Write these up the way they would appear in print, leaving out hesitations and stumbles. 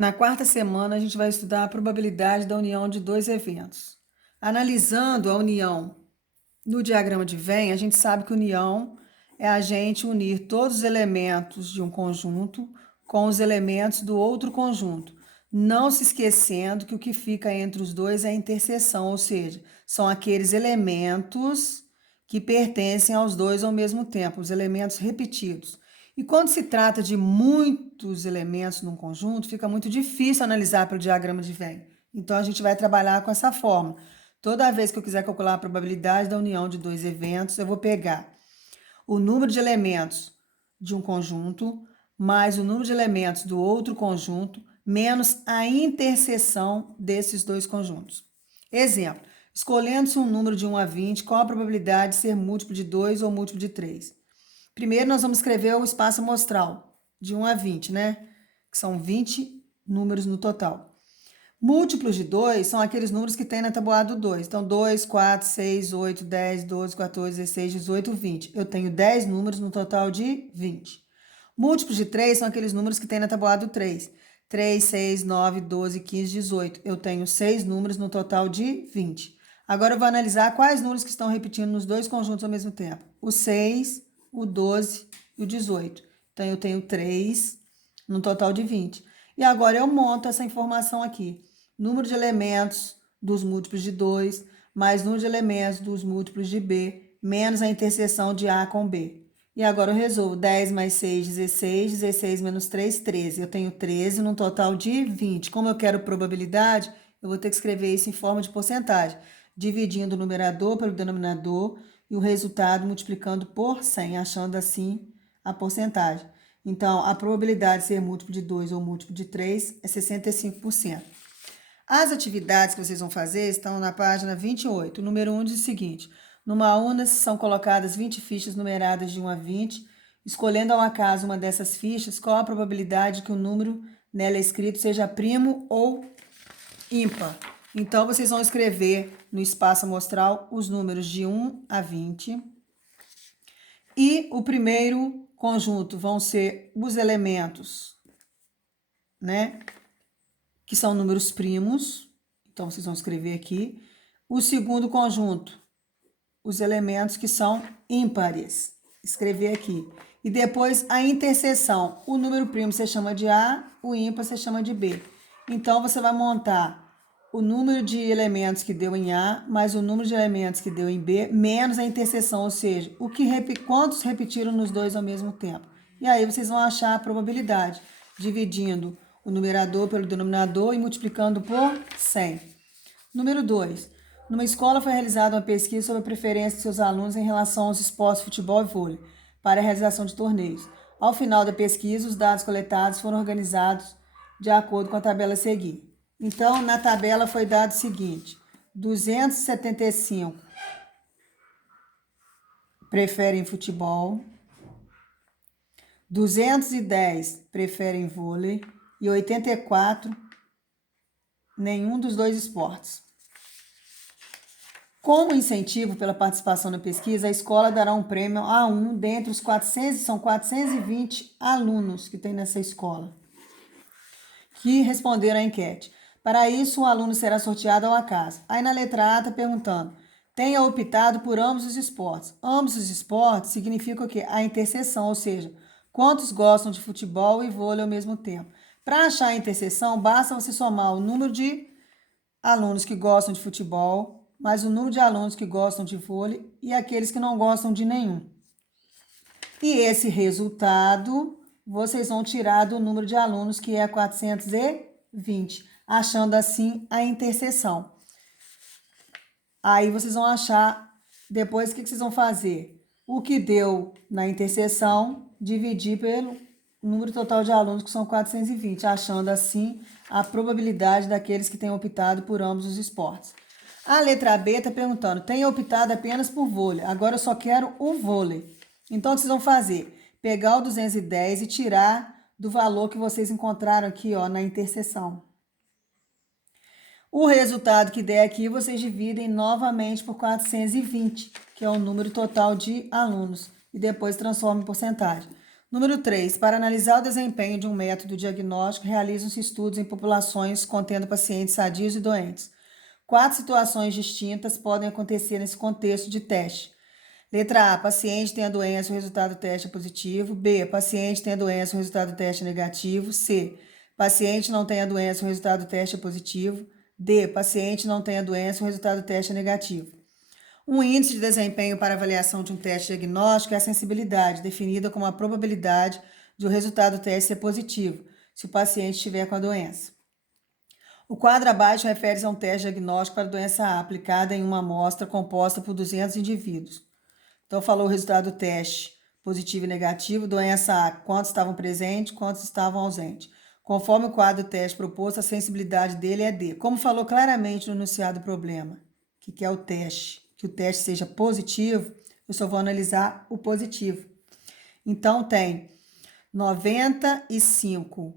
Na quarta semana, a gente vai estudar a probabilidade da união de dois eventos. Analisando a união no diagrama de Venn, a gente sabe que união é a gente unir todos os elementos de um conjunto com os elementos do outro conjunto, não se esquecendo que o que fica entre os dois é a interseção, ou seja, são aqueles elementos que pertencem aos dois ao mesmo tempo, os elementos repetidos. E quando se trata de muitos elementos num conjunto, fica muito difícil analisar pelo diagrama de Venn. Então, a gente vai trabalhar com essa forma. Toda vez que eu quiser calcular a probabilidade da união de dois eventos, eu vou pegar o número de elementos de um conjunto mais o número de elementos do outro conjunto menos a interseção desses dois conjuntos. Exemplo, escolhendo-se um número de 1 a 20, qual a probabilidade de ser múltiplo de 2 ou múltiplo de 3? Primeiro, nós vamos escrever o espaço amostral, de 1 a 20, né? Que são 20 números no total. Múltiplos de 2 são aqueles números que tem na tabuada do 2. Então, 2, 4, 6, 8, 10, 12, 14, 16, 18, 20. Eu tenho 10 números no total de 20. Múltiplos de 3 são aqueles números que tem na tabuada do 3. 3, 6, 9, 12, 15, 18. Eu tenho 6 números no total de 20. Agora eu vou analisar quais números que estão repetindo nos dois conjuntos ao mesmo tempo. O 6, o 12 e o 18. Então, eu tenho 3 no total de 20. E agora eu monto essa informação aqui. Número de elementos dos múltiplos de 2, mais número de elementos dos múltiplos de B, menos a interseção de A com B. E agora eu resolvo 10 mais 6, 16, 16 menos 3, 13. Eu tenho 13 num total de 20. Como eu quero probabilidade, eu vou ter que escrever isso em forma de porcentagem, dividindo o numerador pelo denominador e o resultado multiplicando por 100, achando assim a porcentagem. Então, a probabilidade de ser múltiplo de 2 ou múltiplo de 3 é 65%. As atividades que vocês vão fazer estão na página 28. O número 1 diz o seguinte: numa urna são colocadas 20 fichas numeradas de 1 a 20. Escolhendo ao acaso uma dessas fichas, qual a probabilidade que o número nela escrito seja primo ou ímpar? Então, vocês vão escrever no espaço amostral os números de 1 a 20. E o primeiro conjunto vão ser os elementos, né? Que são números primos. Então, vocês vão escrever aqui. O segundo conjunto, os elementos que são ímpares. Escrever aqui. E depois a interseção. O número primo você chama de A, o ímpar você chama de B. Então, você vai montar o número de elementos que deu em A, mais o número de elementos que deu em B, menos a interseção, ou seja, quantos repetiram nos dois ao mesmo tempo. E aí vocês vão achar a probabilidade, dividindo o numerador pelo denominador e multiplicando por 100. Número 2. Numa escola foi realizada uma pesquisa sobre a preferência de seus alunos em relação aos esportes futebol e vôlei para a realização de torneios. Ao final da pesquisa, os dados coletados foram organizados de acordo com a tabela a seguir. Então, na tabela foi dado o seguinte: 275 preferem futebol, 210 preferem vôlei e 84 nenhum dos dois esportes. Como incentivo pela participação na pesquisa, a escola dará um prêmio a um dentre os 420 alunos que tem nessa escola que responderam à enquete. Para isso, o aluno será sorteado ao acaso. Aí na letra A está perguntando: tenha optado por ambos os esportes. Ambos os esportes significa o quê? A interseção, ou seja, quantos gostam de futebol e vôlei ao mesmo tempo. Para achar a interseção, basta você somar o número de alunos que gostam de futebol, mais o número de alunos que gostam de vôlei e aqueles que não gostam de nenhum. E esse resultado vocês vão tirar do número de alunos, que é 420, achando assim a interseção. Aí vocês vão achar, depois o que vocês vão fazer? O que deu na interseção, dividir pelo número total de alunos, que são 420, achando assim a probabilidade daqueles que têm optado por ambos os esportes. A letra B está perguntando: tenha optado apenas por vôlei, agora eu só quero o vôlei. Então, o que vocês vão fazer? Pegar o 210 e tirar do valor que vocês encontraram aqui, ó, na interseção. O resultado que der aqui, vocês dividem novamente por 420, que é o número total de alunos, e depois transformam em porcentagem. Número 3. Para analisar o desempenho de um método diagnóstico, realizam-se estudos em populações contendo pacientes sadios e doentes. 4 situações distintas podem acontecer nesse contexto de teste. Letra A. Paciente tem a doença, o resultado do teste é positivo. B. Paciente tem a doença, o resultado do teste é negativo. C. Paciente não tem a doença, o resultado do teste é positivo. D. Paciente não tem a doença, o resultado do teste é negativo. Um índice de desempenho para avaliação de um teste diagnóstico é a sensibilidade, definida como a probabilidade de o resultado do teste ser positivo, se o paciente estiver com a doença. O quadro abaixo refere-se a um teste diagnóstico para a doença A, aplicada em uma amostra composta por 200 indivíduos. Então, falou o resultado do teste, positivo e negativo. Doença A, quantos estavam presentes, quantos estavam ausentes. Conforme o quadro do teste proposto, a sensibilidade dele é D. Como falou claramente no enunciado do problema, que é o teste, que o teste seja positivo, eu só vou analisar o positivo. Então, tem 95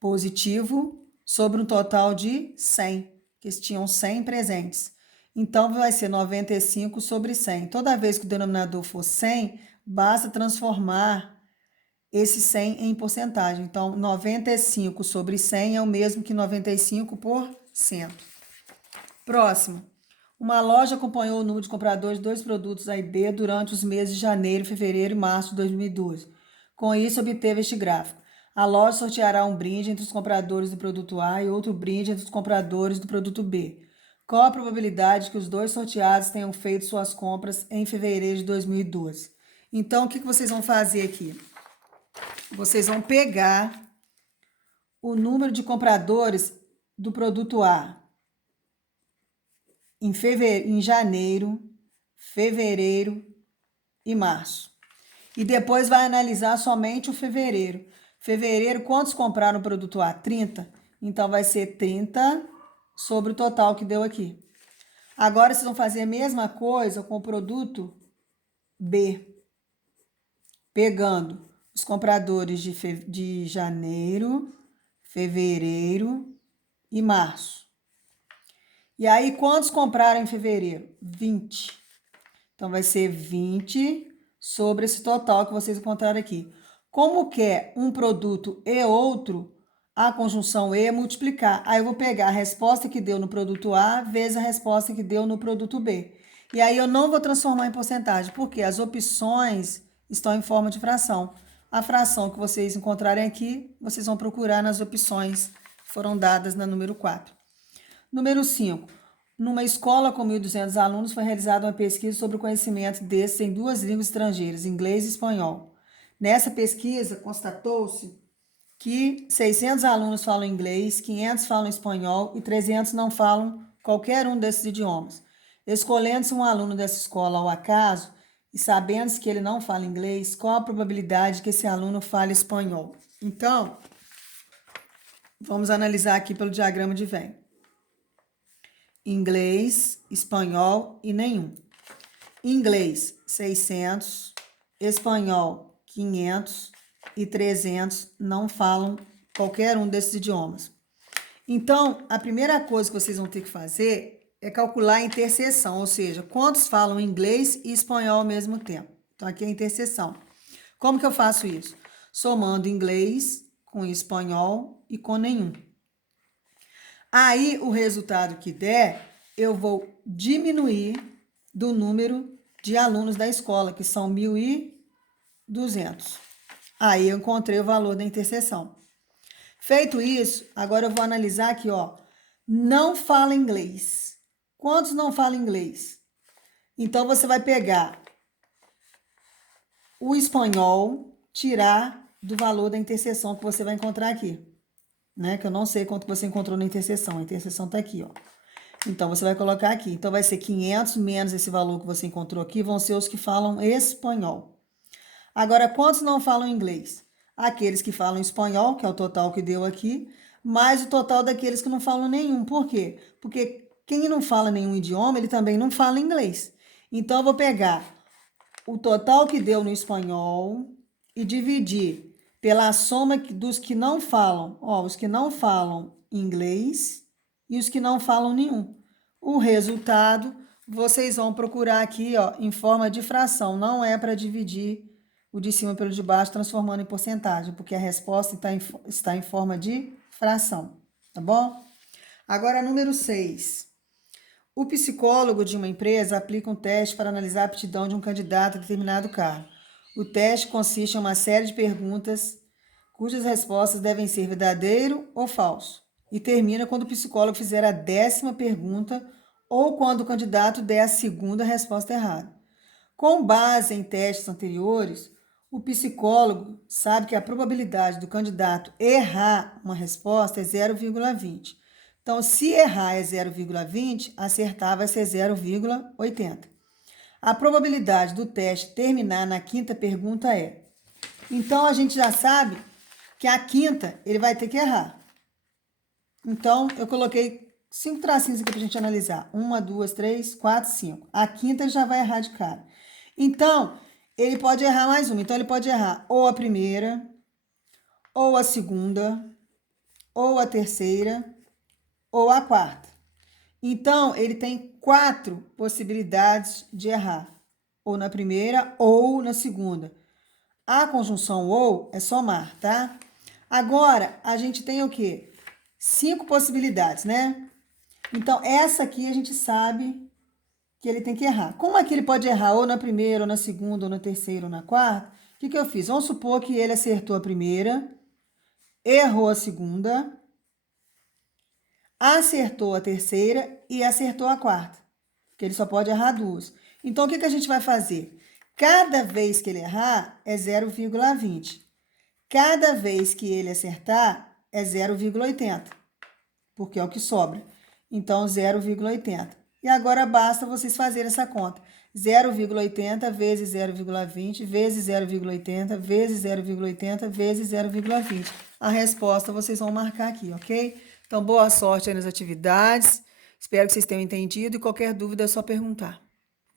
positivo sobre um total de 100, que tinham 100 presentes. Então, vai ser 95 sobre 100. Toda vez que o denominador for 100, basta transformar esse 100 em porcentagem. Então, 95 sobre 100 é o mesmo que 95%. Próximo. Uma loja acompanhou o número de compradores de 2 produtos A e B durante os meses de janeiro, fevereiro e março de 2012. Com isso, obteve este gráfico. A loja sorteará um brinde entre os compradores do produto A e outro brinde entre os compradores do produto B. Qual a probabilidade que os 2 sorteados tenham feito suas compras em fevereiro de 2012? Então, o que vocês vão fazer aqui? Vocês vão pegar o número de compradores do produto A em janeiro, fevereiro e março. E depois vai analisar somente o fevereiro. Fevereiro, quantos compraram o produto A? 30. Então, vai ser 30 sobre o total que deu aqui. Agora, vocês vão fazer a mesma coisa com o produto B. Pegando os compradores de janeiro, fevereiro e março. E aí, quantos compraram em fevereiro? 20. Então, vai ser 20 sobre esse total que vocês encontraram aqui. Como que é um produto e outro, a conjunção e é multiplicar. Aí, eu vou pegar a resposta que deu no produto A vezes a resposta que deu no produto B. E aí, eu não vou transformar em porcentagem, porque as opções estão em forma de fração. A fração que vocês encontrarem aqui, vocês vão procurar nas opções que foram dadas na número 4. Número 5. Numa escola com 1.200 alunos, foi realizada uma pesquisa sobre o conhecimento desses em 2 línguas estrangeiras, inglês e espanhol. Nessa pesquisa, constatou-se que 600 alunos falam inglês, 500 falam espanhol e 300 não falam qualquer um desses idiomas. Escolhendo-se um aluno dessa escola ao acaso e sabendo-se que ele não fala inglês, qual a probabilidade que esse aluno fale espanhol? Então, vamos analisar aqui pelo diagrama de Venn. Inglês, espanhol e nenhum. Inglês, 600, espanhol, 500 e 300 não falam qualquer um desses idiomas. Então, a primeira coisa que vocês vão ter que fazer é calcular a interseção, ou seja, quantos falam inglês e espanhol ao mesmo tempo. Então, aqui é a interseção. Como que eu faço isso? Somando inglês com espanhol e com nenhum. Aí, o resultado que der, eu vou diminuir do número de alunos da escola, que são 1.200. Aí, eu encontrei o valor da interseção. Feito isso, agora eu vou analisar aqui, ó. Não fala inglês. Quantos não falam inglês? Então, você vai pegar o espanhol, tirar do valor da interseção que você vai encontrar aqui. Né? Que eu não sei quanto você encontrou na interseção. A interseção tá aqui, ó. Então, você vai colocar aqui. Então, vai ser 500 menos esse valor que você encontrou aqui, vão ser os que falam espanhol. Agora, quantos não falam inglês? Aqueles que falam espanhol, que é o total que deu aqui, mais o total daqueles que não falam nenhum. Por quê? Porque quem não fala nenhum idioma, ele também não fala inglês. Então, eu vou pegar o total que deu no espanhol e dividir pela soma dos que não falam, ó, os que não falam inglês e os que não falam nenhum. O resultado vocês vão procurar aqui, ó, em forma de fração, não é para dividir o de cima pelo de baixo, transformando em porcentagem, porque a resposta está em forma de fração, tá bom? Agora, número 6. O psicólogo de uma empresa aplica um teste para analisar a aptidão de um candidato a determinado cargo. O teste consiste em uma série de perguntas cujas respostas devem ser verdadeiro ou falso, e termina quando o psicólogo fizer a 10ª pergunta ou quando o candidato der a segunda resposta errada. Com base em testes anteriores, o psicólogo sabe que a probabilidade do candidato errar uma resposta é 0,20. Então, se errar é 0,20, acertar vai ser 0,80. A probabilidade do teste terminar na 5ª pergunta é. Então, a gente já sabe que a 5ª ele vai ter que errar. Então, eu coloquei 5 tracinhos aqui para a gente analisar. 1, 2, 3, 4, 5. A 5ª ele já vai errar de cara. Então, ele pode errar mais uma. Então, ele pode errar ou a primeira, ou a segunda, ou a terceira, ou a 4ª. Então, ele tem 4 possibilidades de errar. Ou na primeira, ou na segunda. A conjunção ou é somar, tá? Agora, a gente tem o quê? 5 possibilidades, né? Então, essa aqui a gente sabe que ele tem que errar. Como é que ele pode errar ou na primeira, ou na segunda, ou na terceira, ou na 4ª? O que eu fiz? Vamos supor que ele acertou a primeira, errou a segunda, acertou a terceira e acertou a 4ª. Porque ele só pode errar 2. Então, o que a gente vai fazer? Cada vez que ele errar, é 0,20. Cada vez que ele acertar, é 0,80. Porque é o que sobra. Então, 0,80. E agora basta vocês fazerem essa conta. 0,80 vezes 0,20 vezes 0,80 vezes 0,80 vezes 0,20. A resposta vocês vão marcar aqui, ok? Então, boa sorte aí nas atividades. Espero que vocês tenham entendido e qualquer dúvida é só perguntar.